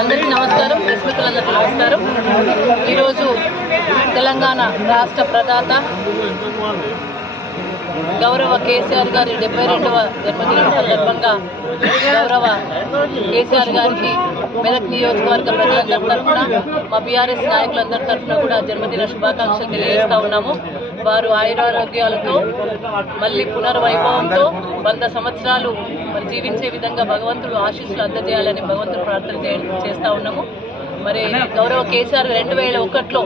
అందరికీ నమస్కారం. ప్రెస్ మిత్రులందరికీ నమస్కారం. ఈరోజు తెలంగాణ రాష్ట్ర ప్రదాత గౌరవ కేసీఆర్ గారి డెబ్బై రెండవ జన్మదినం సందర్భంగా గౌరవ కేసీఆర్ గారికి మెదక్ నియోజకవర్గ ప్రజలందరి తరఫున మా బీఆర్ఎస్ నాయకులందరి తరఫున కూడా జన్మదిన శుభాకాంక్షలు తెలియజేస్తా ఉన్నాము. వారు ఆయురారోగ్యాలతో మళ్ళీ పునర్వైభవంతో వంద సంవత్సరాలు మరి జీవించే విధంగా భగవంతుడు ఆశీస్సులు అందజేయాలని భగవంతుడు ప్రార్థన చేస్తా ఉన్నాము. మరి గౌరవ కేసీఆర్ రెండు వేల ఒకటిలో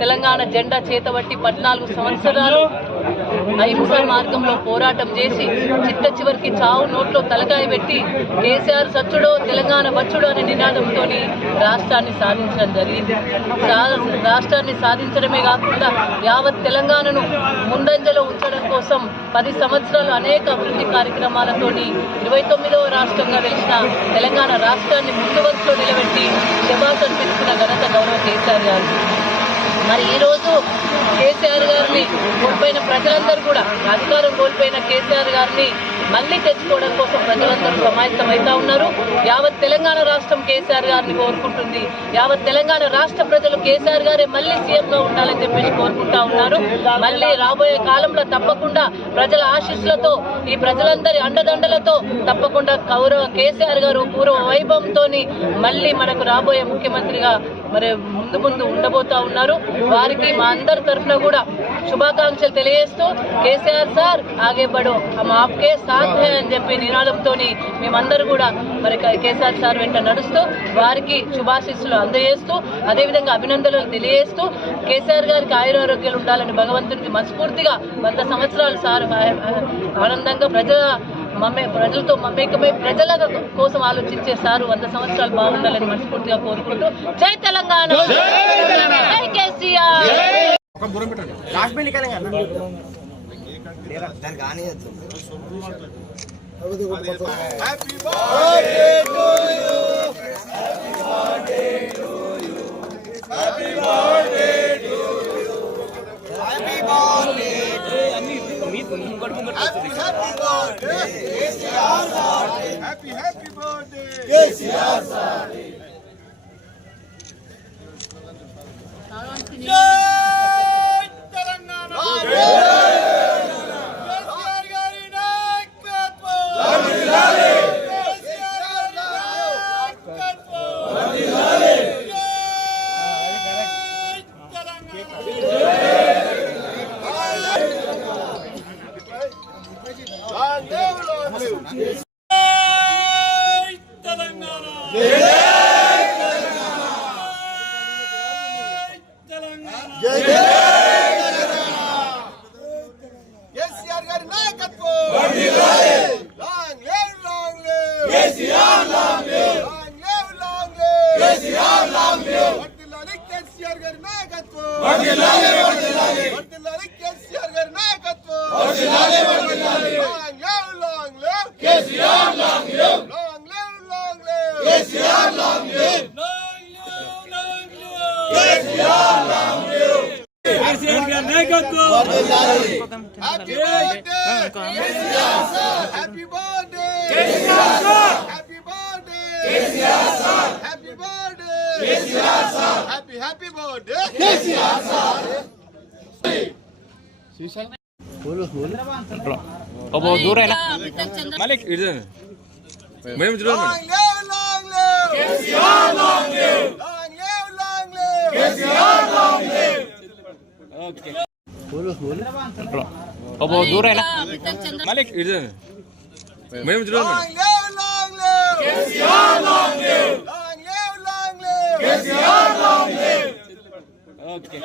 తెలంగాణ జెండా చేతబట్టి పద్నాలుగు సంవత్సరాలు అహింస మార్గంలో పోరాటం చేసి చిట్ట చివరికి చావు నోట్లో తలకాయ పెట్టి కేసీఆర్ సచ్చుడో తెలంగాణ వచ్చుడో అనే నినాదంతో రాష్ట్రాన్ని సాధించడం జరిగింది. రా- రాష్ట్రాన్ని సాధించడమే కాకుండా యావత్ తెలంగాణను ముందంజలో ఉంచడం కోసం పది సంవత్సరాలు అనేక అభివృద్ధి కార్యక్రమాలతోని ఇరవై తొమ్మిదవ రాష్ట్రంగా వెలిసిన తెలంగాణ రాష్ట్రాన్ని ముందు వరుసలో నిలబెట్టి నివాసం పెట్టుకున్న ఘనత గౌరవ కేసీఆర్ గారు. మరి ఈరోజు కేసీఆర్ గారిని కోల్పోయిన ప్రజలందరూ కూడా అధికారం కోల్పోయిన కేసీఆర్ గారిని మళ్ళీ తెచ్చుకోవడం కోసం ప్రజలందరూ సమాయత్తమవుతా ఉన్నారు. యావత్ తెలంగాణ రాష్ట్రం కేసీఆర్ గారిని కోరుకుంటుంది. యావత్ తెలంగాణ రాష్ట్ర ప్రజలు కేసీఆర్ గారే మళ్ళీ సీఎంగా ఉండాలని చెప్పేసి కోరుకుంటా ఉన్నారు. మళ్ళీ రాబోయే కాలంలో తప్పకుండా ప్రజల ఆశీస్సులతో ఈ ప్రజలందరి అండదండలతో తప్పకుండా కౌరవ కేసీఆర్ గారు పూర్వ వైభవంతో మళ్ళీ మనకు రాబోయే ముఖ్యమంత్రిగా మరి ముందు ముందు ఉండబోతా ఉన్నారు. వారికి మా అందరి తరఫున కూడా శుభాకాంక్షలు తెలియజేస్తూ కేసీఆర్ సార్ ఆగే బడో హమ్ ఆప్కే సాత్ అని చెప్పి నినాదంతో మేమందరూ కూడా మరి కేసీఆర్ సార్ వెంట నడుస్తూ వారికి శుభాశీస్సులు అందజేస్తూ అదేవిధంగా అభినందనలు తెలియజేస్తూ కేసీఆర్ గారికి ఆయురారోగ్యాలు ఉండాలని భగవంతునికి మనస్ఫూర్తిగా వంద సంవత్సరాలు సార్ ఆనందంగా ప్రజల మమ్మే ప్రజలతో మమేకమై ప్రజల కోసం ఆలోచించే సారు వంద సంవత్సరాలు బాగుండాలని మనస్ఫూర్తిగా కోరుకుంటూ జై తెలంగాణ! జై KCR! Telangana Happy birthday to you. Happy birthday to you. Happy birthday to you. Happy birthday to you. Happy birthday. Happy happy birthday. Yes, yes. Yes. Live వర్ధిల్లాలి కేసీఆర్ గారి నాయకత్వం వర్ధిల్లాలి వర్ధిల్లాలి వర్ధిల్లాలి కేసీఆర్ గారి నాయకత్వం వర్ధిల్లాలి వర్ధిల్లాలి KCR long live long Happy birthday! KCR ಒಬ್ಬ ದೂರ ಏನ ಮಲಿಕ್ ಇದು ma'am ಜುಲೋ Long live, long live! KCR long live! Long live, long live! KCR long live! ಒಬ್ಬ ದೂರ ಏನ